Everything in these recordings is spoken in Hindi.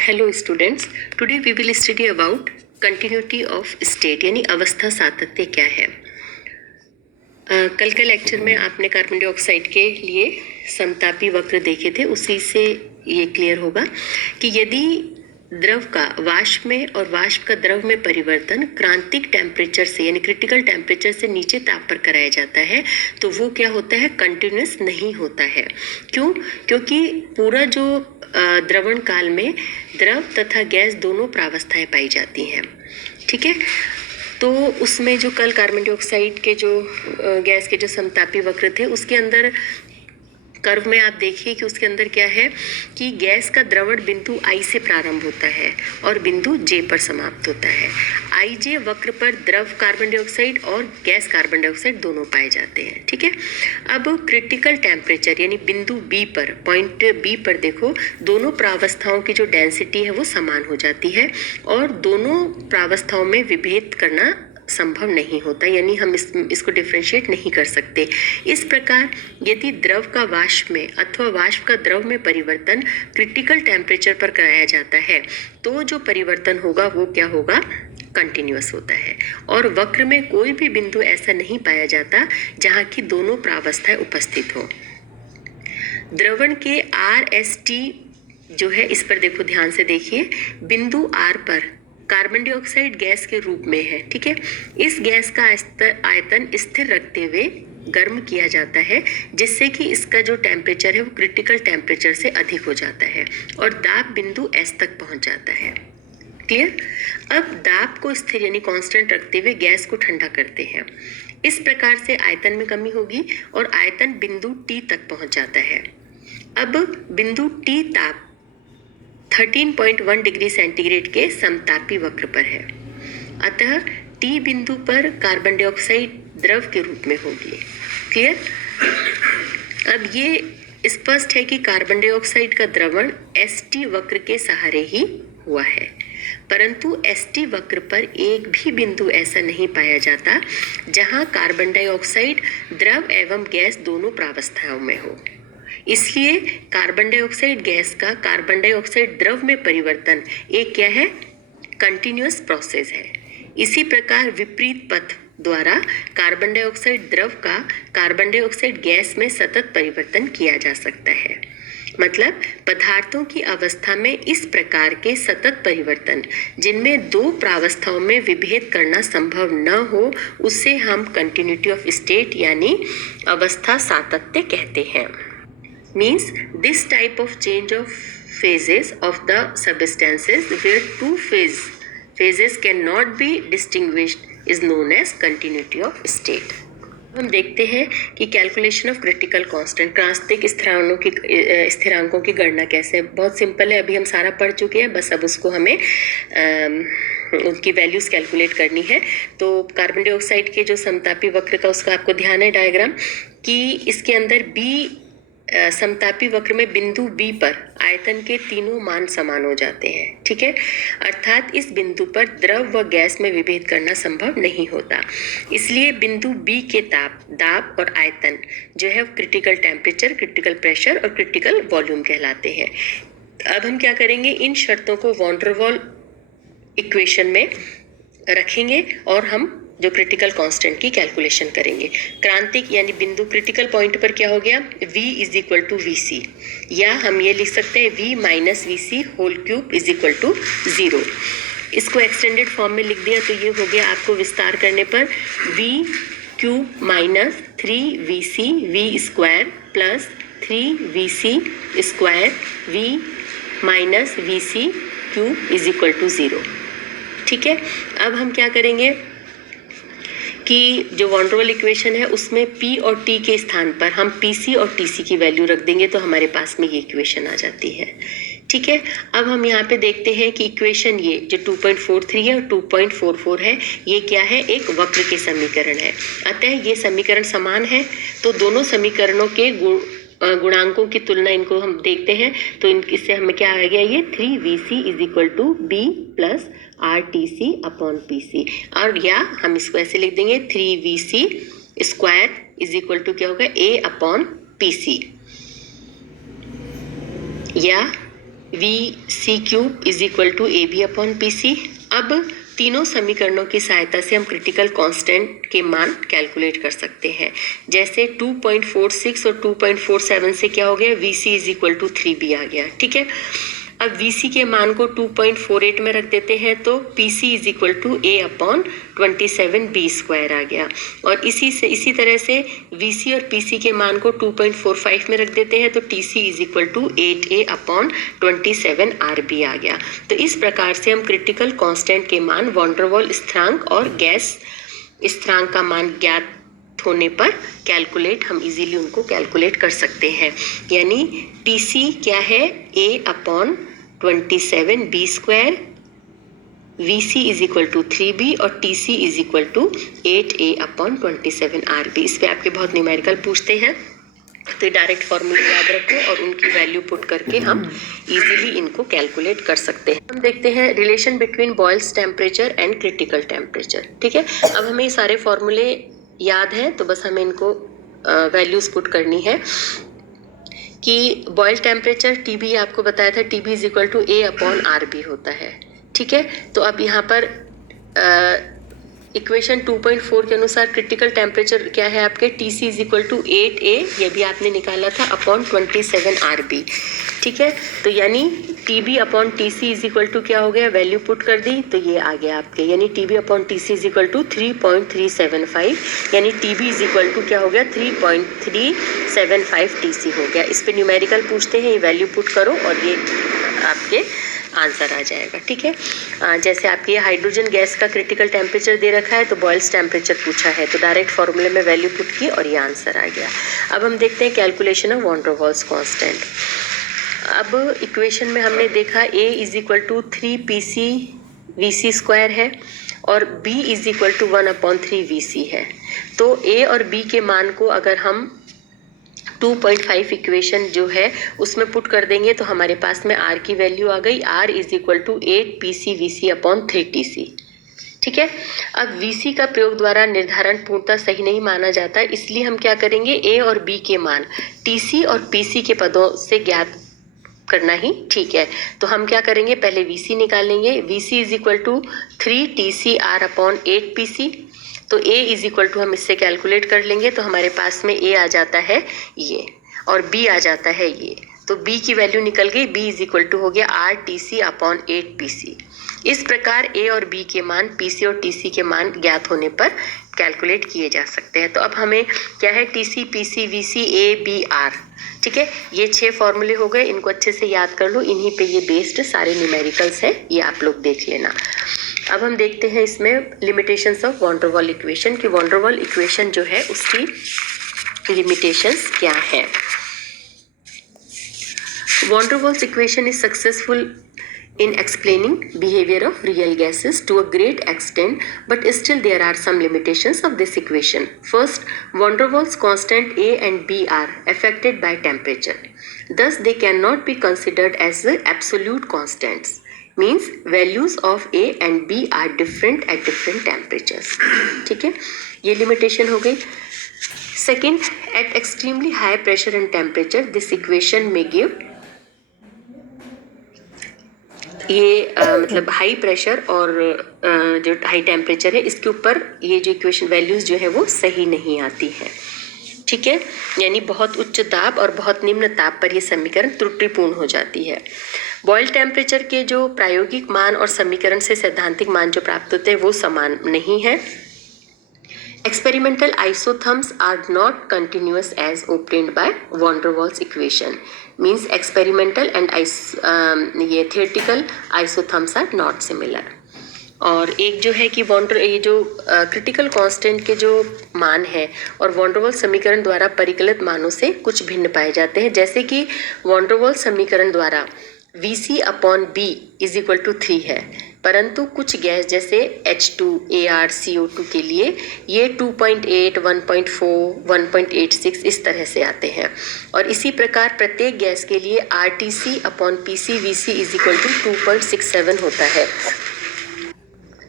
Hello students, today we will study about continuity of state यानी अवस्था सातत्य क्या है। कल के लेक्चर में आपने कार्बन डाइऑक्साइड के लिए समतापी वक्र देखे थे, उसी से ये क्लियर होगा कि यदि द्रव का वाष्प में और वाष्प का द्रव में परिवर्तन क्रांतिक टेम्परेचर से यानी क्रिटिकल टेम्परेचर से नीचे ताप पर कराया जाता है तो वो क्या होता है, कंटिन्यूस नहीं होता है। क्यों? क्योंकि पूरा जो द्रवण काल में द्रव तथा गैस दोनों प्रावस्थाएं पाई जाती हैं। ठीक है, तो उसमें जो कल कार्बन डाइऑक्साइड के जो गैस के जो समतापी वक्र थे उसके अंदर कर्व में आप देखिए कि उसके अंदर क्या है कि गैस का द्रवण बिंदु आई से प्रारंभ होता है और बिंदु जे पर समाप्त होता है। आई जे वक्र पर द्रव कार्बन डाइऑक्साइड और गैस कार्बन डाइऑक्साइड दोनों पाए जाते हैं। ठीक है, अब क्रिटिकल टेम्परेचर यानी बिंदु बी पर, पॉइंट बी पर देखो, दोनों प्रावस्थाओं की जो डेंसिटी है वो समान हो जाती है और दोनों प्रावस्थाओं में विभेद करना संभव नहीं होता, यानी हम इसको डिफ्रेंशिएट नहीं कर सकते। इस प्रकार यदि द्रव का वाष्प में अथवा वाष्प का द्रव में परिवर्तन क्रिटिकल टेम्परेचर पर कराया जाता है तो जो परिवर्तन होगा वो क्या होगा, कंटिन्यूअस होता है। और वक्र में कोई भी बिंदु ऐसा नहीं पाया जाता जहाँ की दोनों प्रावस्थाएं उपस्थित हो। द्रवण के RST जो है, इस पर देखो, ध्यान से देखिए, बिंदु R पर कार्बन डाइऑक्साइड गैस के रूप में है। ठीक है, इस गैस का आयतन स्थिर रखते हुए गर्म किया जाता है जिससे कि इसका जो टेम्परेचर है वो क्रिटिकल टेम्परेचर से अधिक हो जाता है और दाब बिंदु S तक पहुंच जाता है। क्लियर? अब दाब को स्थिर यानी कांस्टेंट रखते हुए गैस को ठंडा करते हैं। इस प्रकार से आयतन में कमी होगी और आयतन बिंदु T तक पहुंच जाता है। अब बिंदु T ताप 13.1 डिग्री सेंटीग्रेड के समतापी वक्र पर है, अतः T बिंदु पर कार्बन डाइऑक्साइड द्रव के रूप में होगी। क्लियर? अब ये स्पष्ट है कि कार्बन डाइऑक्साइड का द्रवण ST वक्र के सहारे ही हुआ है, परंतु ST वक्र पर एक भी बिंदु ऐसा नहीं पाया जाता जहां कार्बन डाइऑक्साइड द्रव एवं गैस दोनों प्रावस्थाओं में हो। इसलिए कार्बन डाइऑक्साइड गैस का कार्बन डाइऑक्साइड द्रव में परिवर्तन एक क्या है, कंटिन्यूअस प्रोसेस है। इसी प्रकार विपरीत पथ द्वारा कार्बन डाइऑक्साइड द्रव का कार्बन डाइऑक्साइड गैस में सतत परिवर्तन किया जा सकता है। मतलब पदार्थों की अवस्था में इस प्रकार के सतत परिवर्तन जिनमें दो प्रावस्थाओं में विभेद करना संभव न हो उसे हम कंटिन्यूटी ऑफ स्टेट यानी अवस्था सातत्य कहते हैं। Means this type of change of phases of the substances where two phases cannot be distinguished is known as continuity of state. हम देखते हैं कि कैलकुलेशन ऑफ क्रिटिकल कांस्टेंट, क्रांतिक स्थिरांकों की गणना कैसे। बहुत सिंपल है, अभी हम सारा पढ़ चुके हैं, बस अब उसको हमें उनकी वैल्यूज कैलकुलेट करनी है। तो कार्बन डाइऑक्साइड के जो समतापी वक्र का उसका आपको ध्यान है डायग्राम कि इसके अंदर बी समतापी वक्र में बिंदु बी पर आयतन के तीनों मान समान हो जाते हैं। ठीक है, अर्थात इस बिंदु पर द्रव व गैस में विभेद करना संभव नहीं होता। इसलिए बिंदु बी के ताप, दाब और आयतन जो है क्रिटिकल टेम्परेचर, क्रिटिकल प्रेशर और क्रिटिकल वॉल्यूम कहलाते हैं। अब हम क्या करेंगे, इन शर्तों को वॉन डेर वाल इक्वेशन में रखेंगे और हम जो क्रिटिकल कांस्टेंट की कैलकुलेशन करेंगे। क्रांतिक यानी बिंदु क्रिटिकल पॉइंट पर क्या हो गया, V is equal to VC, या हम ये लिख सकते हैं V minus VC whole cube is equal to 0। इसको एक्सटेंडेड फॉर्म में लिख दिया तो ये हो गया आपको विस्तार करने पर V cube minus 3VC V square plus 3VC square V minus VC cube is equal to 0। ठीक है, अब हम क्या करेंगे कि जो वॉन डेर वाल इक्वेशन है उसमें P और T के स्थान पर हम PC और TC की वैल्यू रख देंगे तो हमारे पास में ये इक्वेशन आ जाती है। ठीक है, अब हम यहाँ पे देखते हैं कि इक्वेशन ये जो 2.43 है और 2.44 है, ये क्या है, एक वक्र के समीकरण है। अतः ये समीकरण समान है तो दोनों समीकरणों के गुणांकों की तुलना इनको हम देखते हैं तो इससे हमें क्या आ गया, ये 3VC is equal to B plus RTC upon PC, और या हम इसको ऐसे लिख देंगे 3VC square is equal to क्या होगा, A अपॉन PC, या VC³ is equal to AB upon PC। अब तीनों समीकरणों की सहायता से हम क्रिटिकल कांस्टेंट के मान कैलकुलेट कर सकते हैं। जैसे 2.46 और 2.47 से क्या हो गया, VC is equal to 3B आ गया। ठीक है, अब VC के मान को 2.48 में रख देते हैं तो PC is equal to A upon 27B² आ गया। और इसी तरह से VC और PC के मान को 2.45 में रख देते हैं तो TC is equal to 8A upon 27RB आ गया। तो इस प्रकार से हम क्रिटिकल कांस्टेंट के मान, वॉन डेर वाल स्थिरांक और गैस स्थिरांक का मान ज्ञात होने पर हम इजीली उनको कैलकुलेट कर सकते हैं। यानी TC क्या है, A upon 27B², VC is equal to 3B और TC is equal to 8A upon 27RB। इस पे आपके बहुत न्यूमेरिकल पूछते हैं तो डायरेक्ट फॉर्मूला याद रखो और उनकी वैल्यू पुट करके हम इजीली इनको कैलकुलेट कर सकते हैं। हम देखते हैं relation between boils temperature and critical temperature. ठीक है, अब हमें सारे फॉर्मूले याद है तो बस हमें इनको वैल्यूज पुट करनी है कि बॉयल टेम्परेचर TB आपको बताया था, TB is equal to A upon RB होता है। ठीक है, तो अब यहाँ पर इक्वेशन 2.4 के अनुसार क्रिटिकल टेम्परेचर क्या है आपके, TC is equal to 8A, ये भी आपने निकाला था, अपॉन 27RB। ठीक है, तो यानी TB upon TC is equal to क्या हो गया, वैल्यू पुट कर दी तो ये आ गया आपके, यानी TB upon TC is equal to 3.375, यानी TB इज इक्वल टू क्या हो गया, 3.375 TC हो गया। इस पे न्यूमेरिकल पूछते हैं, ये वैल्यू पुट करो और ये आपके आंसर आ जाएगा। ठीक है, जैसे आपके हाइड्रोजन गैस का क्रिटिकल टेम्परेचर दे रखा है तो बॉयल्स टेम्परेचर पूछा है तो डायरेक्ट फॉर्मूले में वैल्यू पुट की और ये आंसर आ गया। अब हम देखते हैं calculation of von der Waals constant. अब इक्वेशन में हमने देखा A is equal to 3PC VC² है और B is equal to 1/3 VC है। तो A और B के मान को अगर हम 2.5 इक्वेशन जो है उसमें पुट कर देंगे तो हमारे पास में R की वैल्यू आ गई, R is equal to 8PC VC upon 3TC। ठीक है, अब VC का प्रयोग द्वारा निर्धारण पूर्णतः सही नहीं माना जाता, इसलिए हम क्या करेंगे, A और B के मान TC और PC के पदों से ज्ञात करना ही ठीक है। तो हम क्या करेंगे, पहले VC निकालेंगे, VC is equal to 3TCR upon 8PC। तो A इज इक्वल टू हम इससे कैलकुलेट कर लेंगे तो हमारे पास में A आ जाता है ये और B आ जाता है ये, तो B की वैल्यू निकल गई, B इज इक्वल टू हो गया RTC अपॉन 8PC। इस प्रकार A और B के मान, PC और TC के मान ज्ञात होने पर कैलकुलेट किए जा सकते हैं। तो अब हमें क्या है, TC PC VC A B R। ठीक है, ये 6 फॉर्मूले हो गए, इनको अच्छे से याद कर लो, इन्हीं पे ये बेस्ड सारे न्यूमेरिकल्स है, ये आप लोग देख लेना। अब हम देखते हैं इसमें लिमिटेशंस ऑफ वॉन डेर वाल इक्वेशन कि वॉन डेर वाल इक्वेशन जो है उसकी लिमिटेशंस क्या है। Von der Waals equation is successful in explaining behavior of real gases to a great extent, but still there are some limitations of this equation. First, van der Waals constant A and B are affected by temperature. Thus, they cannot be considered as the absolute constants. Means values of A and B are different at different temperatures. ठीक है, ये limitation हो गई. Second, at extremely high pressure and temperature, this equation may give ये मतलब हाई प्रेशर और जो हाई टेम्परेचर है इसके ऊपर ये जो इक्वेशन वैल्यूज जो है वो सही नहीं आती है। ठीक है, यानी बहुत उच्च ताप और बहुत निम्न ताप पर ये समीकरण त्रुटिपूर्ण हो जाती है। बॉयल टेम्परेचर के जो प्रायोगिक मान और समीकरण से सैद्धांतिक मान जो प्राप्त होते हैं वो समान नहीं है। Experimental isotherms are not continuous as obtained by van der Waals equation. Means experimental and ये theoretical isotherms are not similar. और एक जो है कि ये जो क्रिटिकल कांस्टेंट के जो मान है और वॉन डेर वाल्स समीकरण द्वारा परिकलित मानों से कुछ भिन्न पाए जाते हैं। जैसे कि वॉन डेर वाल्स समीकरण द्वारा VC upon B is equal to 3 है, परंतु कुछ गैस जैसे H2, AR, CO2 के लिए ये 2.8, 1.4, 1.86 इस तरह से आते हैं। और इसी प्रकार प्रत्येक गैस के लिए RTC upon PC VC is equal to 2.67 होता है।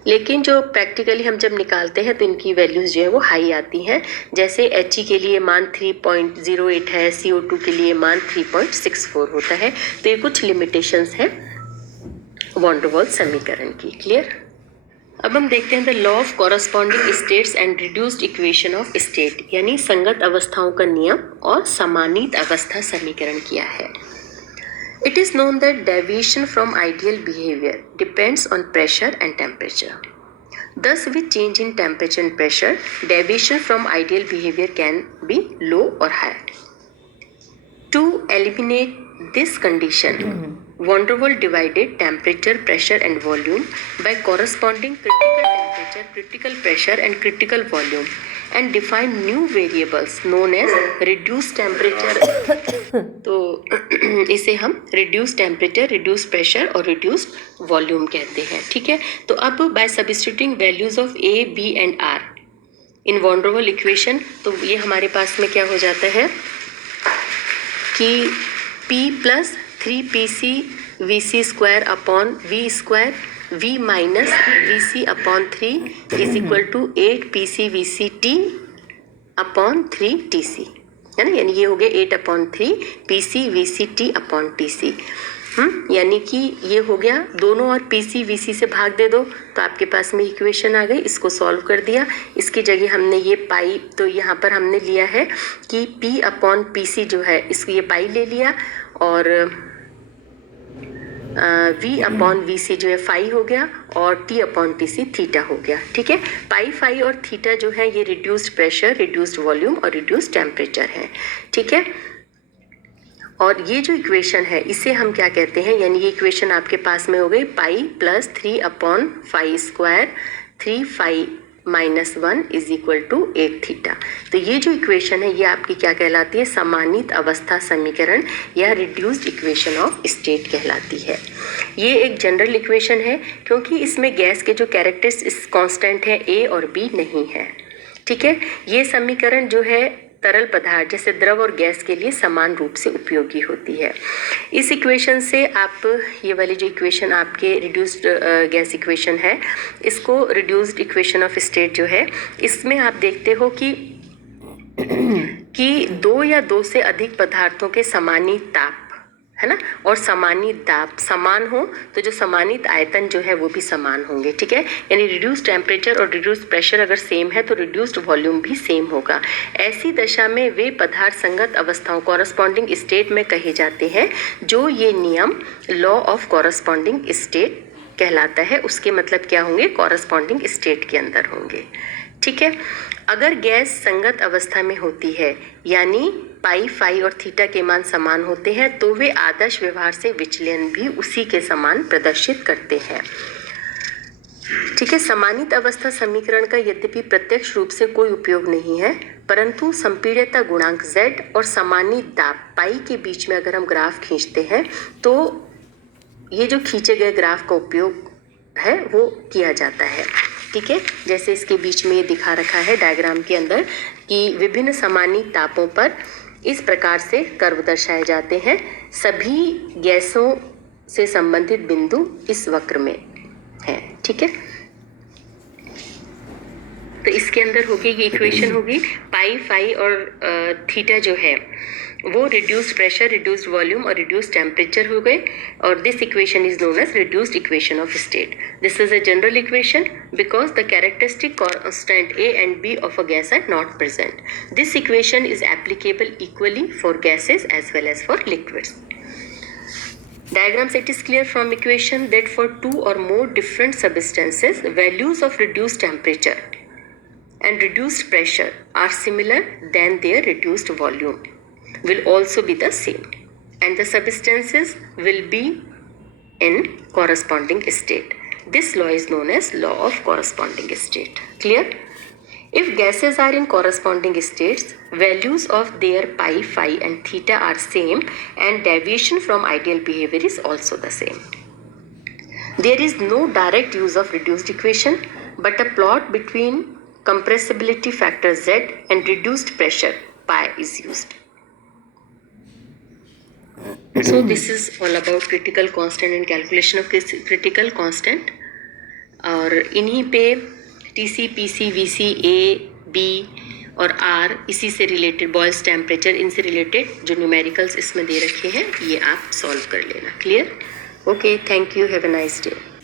लेकिन जो प्रैक्टिकली हम जब निकालते हैं तो इनकी वैल्यूज़ जो है वो हाई आती हैं। जैसे He के लिए मान 3.08 है, CO2 के लिए मान 3.64 होता है। तो ये कुछ लिमिटेशंस है वॉन डर वाल्स समीकरण की। क्लियर? अब हम देखते हैं the law of corresponding states and reduced equation of state, यानी संगत अवस्थाओं का नियम और समानीत अवस्था समीकरण क्या है। It is known that deviation from ideal behavior depends on pressure and temperature. Thus, with change in temperature and pressure, deviation from ideal behavior can be low or high. To eliminate this condition, Van der Waals divided temperature, pressure and volume by corresponding critical temperature, critical pressure and critical volume and defined new variables known as reduced temperature. तो इसे हम reduced temperature, reduced pressure और reduced volume कहते हैं। ठीक है, तो अब by substituting values of A, B and R in Van der Waals equation, तो ये हमारे पास में क्या हो जाता है कि P plus 3PC VC square upon V square V minus VC upon 3 is equal to 8PC VC T upon 3 TC, है ना। यानी ये हो गया 8/3 PC VC T upon TC। यानी कि ये हो गया, दोनों और PC VC से भाग दे दो तो आपके पास में इक्वेशन आ गई। इसको सॉल्व कर दिया, इसकी जगह हमने ये पाई, तो यहाँ पर हमने लिया है कि P/PC जो है इसको ये पाई ले लिया और V/VC जो है फाई हो गया और T/TC थीटा हो गया। ठीक है, पाई, फाई और थीटा जो है ये रिड्यूस्ड प्रेशर, रिड्यूस्ड वॉल्यूम और रिड्यूस्ड टेम्परेचर है। ठीक है, और ये जो इक्वेशन है इसे हम क्या कहते हैं, यानी ये इक्वेशन आपके पास में हो गई pi plus 3/5 square 3 minus 1 is equal to 8 theta. तो ये जो इक्वेशन है ये आपकी क्या कहलाती है, समानीत अवस्था समीकरण या रिड्यूस्ड इक्वेशन ऑफ स्टेट कहलाती है। ये एक जनरल इक्वेशन है क्योंकि इसमें गैस के जो कैरेक्टरिस्टिक्स कांस्टेंट है A और B नहीं है। ठीक है, ये समीकरण जो है तरल पदार्थ जैसे द्रव और गैस के लिए समान रूप से उपयोगी होती है। इस इक्वेशन से आप ये वाली जो इक्वेशन आपके रिड्यूस्ड गैस इक्वेशन है, इसको रिड्यूस्ड इक्वेशन ऑफ स्टेट जो है, इसमें आप देखते हो कि 2 या 2 से अधिक पदार्थों के समानीत ताप, है ना, और समानीत दाब समान हो तो जो समानीत आयतन जो है वो भी समान होंगे। ठीक है, यानी रिड्यूस्ड टेम्परेचर और रिड्यूस्ड प्रेशर अगर सेम है तो रिड्यूस्ड वॉल्यूम भी सेम होगा। ऐसी दशा में वे पदार्थ संगत अवस्थाओं कॉरस्पॉन्डिंग स्टेट में कहे जाते हैं। जो ये नियम लॉ ऑफ कॉरस्पॉन्डिंग स्टेट कहलाता है, उसके मतलब क्या होंगे, कॉरस्पॉन्डिंग स्टेट के अंदर होंगे। ठीक है, अगर गैस संगत अवस्था में होती है यानी पाई, फाई और थीटा के मान समान होते हैं तो वे आदर्श व्यवहार से विचलन भी उसी के समान प्रदर्शित करते हैं। ठीक है, समानीत अवस्था समीकरण का यद्यपि प्रत्यक्ष रूप से कोई उपयोग नहीं है, परंतु संपीड्यता गुणांक Z और समानीत दाब पाई के बीच में अगर हम ग्राफ खींचते हैं तो ये जो खींचे गए ग्राफ का उपयोग है वो किया जाता है। ठीक है, जैसे इसके बीच में ये दिखा रखा है डायग्राम के अंदर कि विभिन्न समानीत तापों पर इस प्रकार से कर्व दर्शाए जाते हैं। सभी गैसों से संबंधित बिंदु इस वक्र में है। ठीक है, तो इसके अंदर होगी ये इक्वेशन होगी पाई, फाई और थीटा जो है वो रिड्यूस्ड प्रेशर, रिड्यूस्ड वॉल्यूम और रिड्यूस्ड टेम्परेचर हो गए और this equation is known as reduced equation of state. This is a general equation because the characteristic constant A and B of a gas are not present. This equation is applicable equally for gases as well as for liquids. Diagrams, it is clear from equation that for two or more different substances, values of reduced temperature and reduced pressure are similar, then their reduced volume will also be the same and the substances will be in corresponding state. This law is known as law of corresponding state. Clear? If gases are in corresponding states, values of their pi, phi and theta are same and deviation from ideal behavior is also the same. There is no direct use of reduced equation but a plot between compressibility factor Z and reduced pressure pi is used. So this is all about critical constant and calculation of critical constant. और इन्हीं पे TC, PC, VC, A, B और R इसी से रिलेटेड, बॉयल्स टेम्परेचर, इनसे रिलेटेड जो न्यूमेरिकल्स इसमें दे रखे हैं ये आप सॉल्व कर लेना। Clear? Okay, thank you, have a nice day.